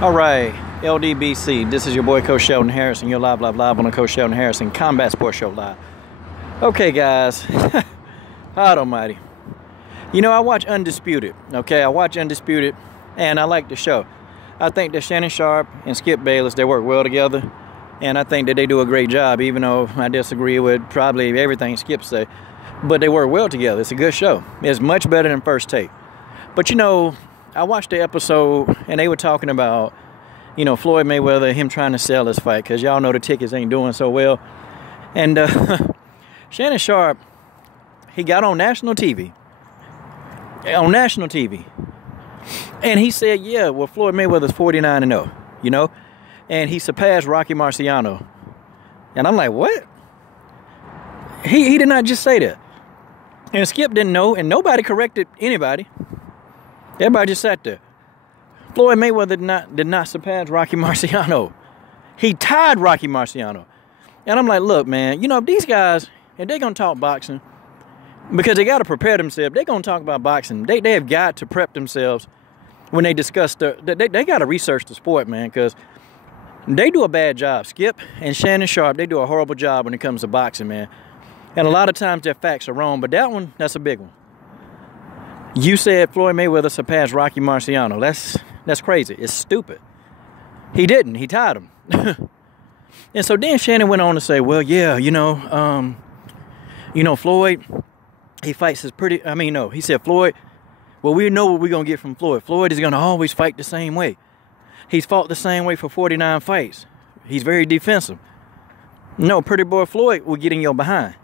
All right, LDBC, this is your boy Coach Sheldon Harrison. You're live on the Coach Sheldon Harrison Combat Sports Show live. Okay, guys, God almighty. You know, I watch Undisputed, okay? I watch Undisputed, and I like the show. I think that Shannon Sharpe and Skip Bayless, they work well together, and I think that they do a great job, even though I disagree with probably everything Skip say. But they work well together. It's a good show. It's much better than First Take. But, you know, I watched the episode, and they were talking about, you know, Floyd Mayweather, him trying to sell his fight, because y'all know the tickets ain't doing so well. And Shannon Sharpe, he got on national TV. And he said, yeah, well, Floyd Mayweather's 49-0, you know? And he surpassed Rocky Marciano. And I'm like, what? He did not just say that. And Skip didn't know, and nobody corrected anybody. Everybody just sat there. Floyd Mayweather did not surpass Rocky Marciano. He tied Rocky Marciano. And I'm like, look, man, you know, if these guys, if they're going to talk boxing, because they got to prepare themselves, they're going to talk about boxing. They have got to prep themselves when they discuss they got to research the sport, man, because they do a bad job. Skip and Shannon Sharpe, they do a horrible job when it comes to boxing, man. And a lot of times their facts are wrong, but that one, that's a big one. You said Floyd Mayweather surpassed Rocky Marciano. That's crazy. It's stupid. He didn't. He tied him. And so then Shannon went on to say, well, yeah, Floyd, he fights his pretty, he said, Floyd, well, we know what we're going to get from Floyd. Floyd is going to always fight the same way. He's fought the same way for 49 fights. He's very defensive. No, pretty boy Floyd will get in your behind.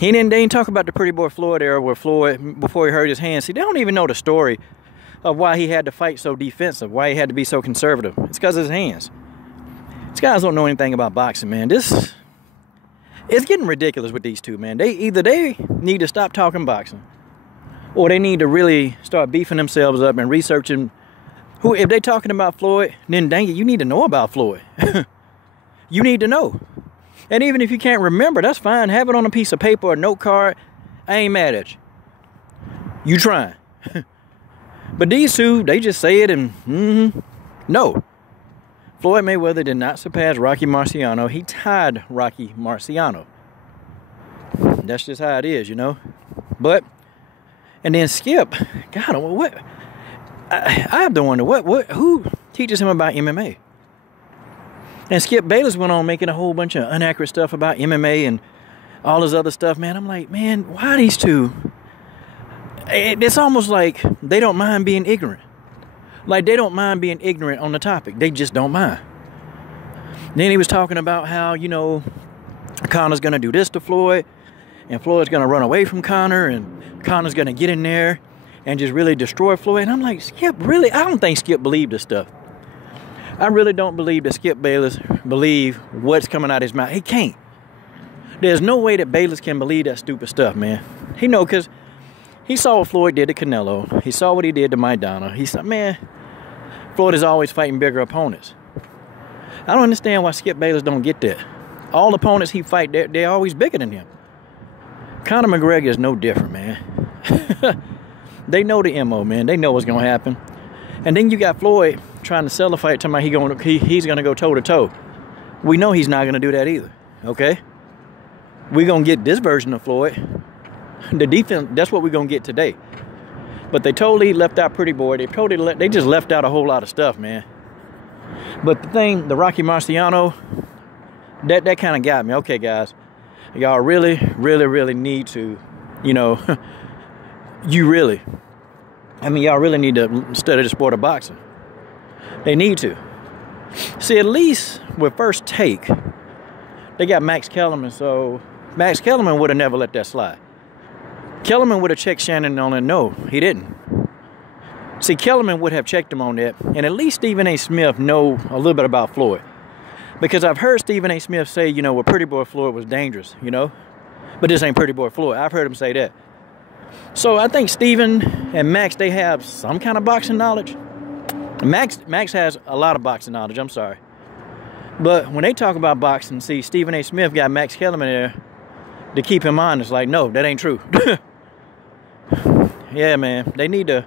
They didn't talk about the pretty boy Floyd era where Floyd, before he hurt his hand, see, they don't even know the story of why he had to fight so defensive, why he had to be so conservative. It's because of his hands. These guys don't know anything about boxing, man. It's getting ridiculous with these two, man. They need to stop talking boxing, or they need to really start beefing themselves up and researching who. If they're talking about Floyd, then dang it, you need to know about Floyd. You need to know. And even if you can't remember, that's fine. Have it on a piece of paper or a note card. I ain't mad at you. You trying. But these two, they just say it and, no. Floyd Mayweather did not surpass Rocky Marciano. He tied Rocky Marciano. That's just how it is, you know. But, and then Skip, God, what? I have to wonder, who teaches him about MMA? And Skip Bayless went on making a whole bunch of inaccurate stuff about MMA and all this other stuff, man. I'm like, man, why these two? It's almost like they don't mind being ignorant. Like, they don't mind being ignorant on the topic. They just don't mind. Then he was talking about how, you know, Conor's going to do this to Floyd, and Floyd's going to run away from Conor, and Conor's going to get in there and just really destroy Floyd. And I'm like, Skip, really? I don't think Skip believed this stuff. I really don't believe that Skip Bayless believe what's coming out of his mouth. He can't. There's no way that Bayless can believe that stupid stuff, man. He know, because he saw what Floyd did to Canelo. He saw what he did to Maidana. He said, man, Floyd is always fighting bigger opponents. I don't understand why Skip Bayless don't get that. All opponents he fight, they're always bigger than him. Conor McGregor is no different, man. They know the MO, man. They know what's going to happen. And then you got Floyd trying to sell a fight, talking about he's going to go toe-to-toe. We know he's not going to do that either, okay? We're going to get this version of Floyd. The defense, that's what we're going to get today. But they totally left out Pretty Boy. They just left out a whole lot of stuff, man. But the Rocky Marciano, that kind of got me. Okay, guys, y'all really, really, really need to, you know, y'all really need to study the sport of boxing. They need to. See, at least with First Take, they got Max Kellerman, so Max Kellerman would have never let that slide. Kellerman would have checked Shannon on it. No, he didn't. See, Kellerman would have checked him on that, and at least Stephen A. Smith know a little bit about Floyd. Because I've heard Stephen A. Smith say, you know, well, Pretty Boy Floyd was dangerous, you know. But this ain't Pretty Boy Floyd. I've heard him say that. So I think Stephen and Max, they have some kind of boxing knowledge. Max has a lot of boxing knowledge, I'm sorry. But when they talk about boxing, see, Stephen A. Smith got Max Kellerman there to keep him honest. Like, no, that ain't true. Yeah, man, they need to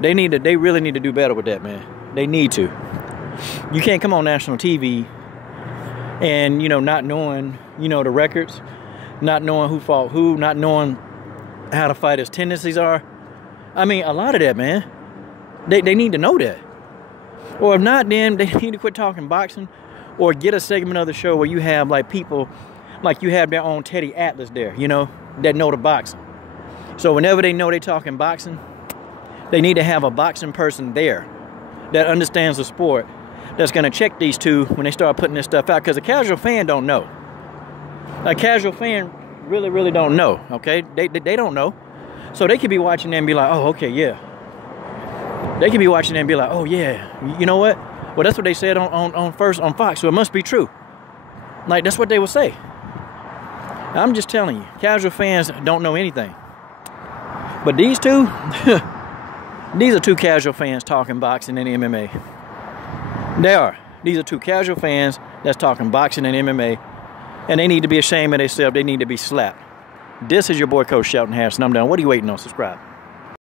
They really need to do better with that, man. They need to. You can't come on national TV and, you know, not knowing, you know, the records, not knowing who fought who, not knowing how the fighter's tendencies are. I mean, a lot of that, man. They need to know that. Or if not, then they need to quit talking boxing, or get a segment of the show where you have like people, like you have their own Teddy Atlas there, you know, that know the boxing. So whenever they know they're talking boxing, they need to have a boxing person there that understands the sport, that's going to check these two when they start putting this stuff out, because a casual fan don't know. A casual fan really don't know, okay? They don't know. So they could be watching and be like, oh, okay, yeah. They could be watching and be like, oh, yeah, you know what? Well, that's what they said on Fox, so it must be true. Like, that's what they would say. I'm just telling you, casual fans don't know anything. But these two, these are two casual fans talking boxing and MMA. They are. These are two casual fans that's talking boxing and MMA. And they need to be ashamed of themselves. They need to be slapped. This is your boy, Coach Shelton Harrison. I'm done. What are you waiting on? Subscribe.